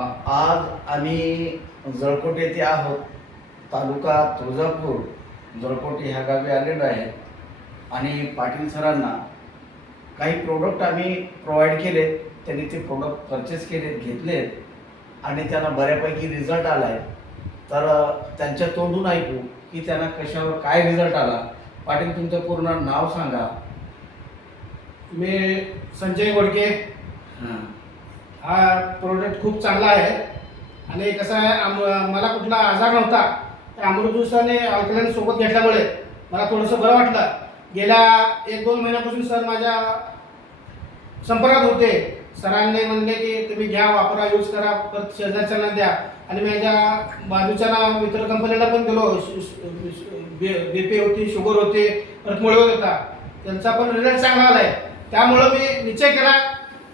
आज आम्ही जळकोट येथे आहोत. तालुका तुळजापूर जळकोट ह्या गावी आलेलो आहे आणि पाटील सरांना काही प्रोडक्ट आम्ही प्रोव्हाइड केलेत. त्यांनी ते प्रोडक्ट परचेस केलेत, घेतलेत आणि त्यांना बऱ्यापैकी रिझल्ट आला आहे. तर त्यांच्या तोंडून ऐकू की त्यांना कशावर काय रिझल्ट आला. पाटील, तुमचं पूर्ण नाव सांगा. मी संजय गोडके. हां. हा प्रोडक्ट खूप चांगला आहे आणि कसं आहे, मला कुठला आजार नव्हता. त्या अमृत ज्यूसाने अल्कलाइन सोबत घेतल्यामुळे मला थोडंसं बरं वाटलं. गेल्या 1-2 महिन्यापासून सर माझ्या संपर्कात होते. सरांनी म्हणले की तुम्ही घ्या, वापरा, यूज करा, परत शेजारच्यांना द्या. आणि माझ्या बाजूच्या मित्र कंपनीला पण गेलो. BP होती, शुगर होते, परत मुळे होता. त्यांचा पण रिझल्ट चांगला आला आहे. त्यामुळं मी निश्चय केला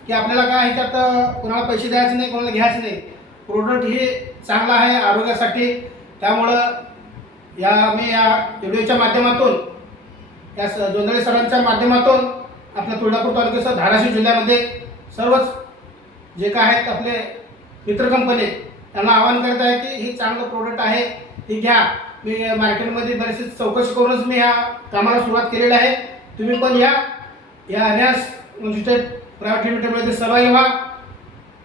की आपल्याला काय ह्याच्यात कोणाला पैसे द्यायचे नाही, कोणाला घ्यायचे नाही. प्रोडक्ट हे चांगलं आहे आरोग्यासाठी. त्यामुळं मी या व्हिडिओच्या माध्यमातून, या जोंधळे सरांच्या माध्यमातून आपल्या तुळजापूर तालुक्यासह धाराशिव जिल्ह्यामध्ये सर्वच जे काय आहेत आपले मित्र कंपनी त्यांना आवाहन करत आहे की ही चांगलं प्रोडक्ट आहे, ही घ्या. मी मार्केटमध्ये बरेचसे चौकशी करूनच मी ह्या कामाला सुरुवात केलेली आहे. तुम्ही पण या अनॅस प्रायव्हेट लिमिटेडमध्ये सहभागी व्हा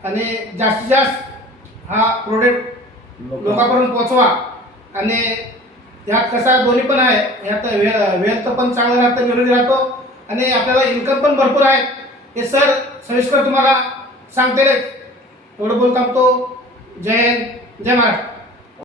आणि जास्तीत जास्त हा प्रोडक्ट लोकांपर्यंत पोहोचवा. आणि यात कसा दोन्ही पण आहे, यात वेल्थ पण चांगलं राहतं, निरोगी राहतो आणि आपल्याला इन्कम पण भरपूर आहे. हे सर सविस्तर तुम्हाला सांगते. एवढं बोलता तो. जय हिंद, जय महाराष्ट्र.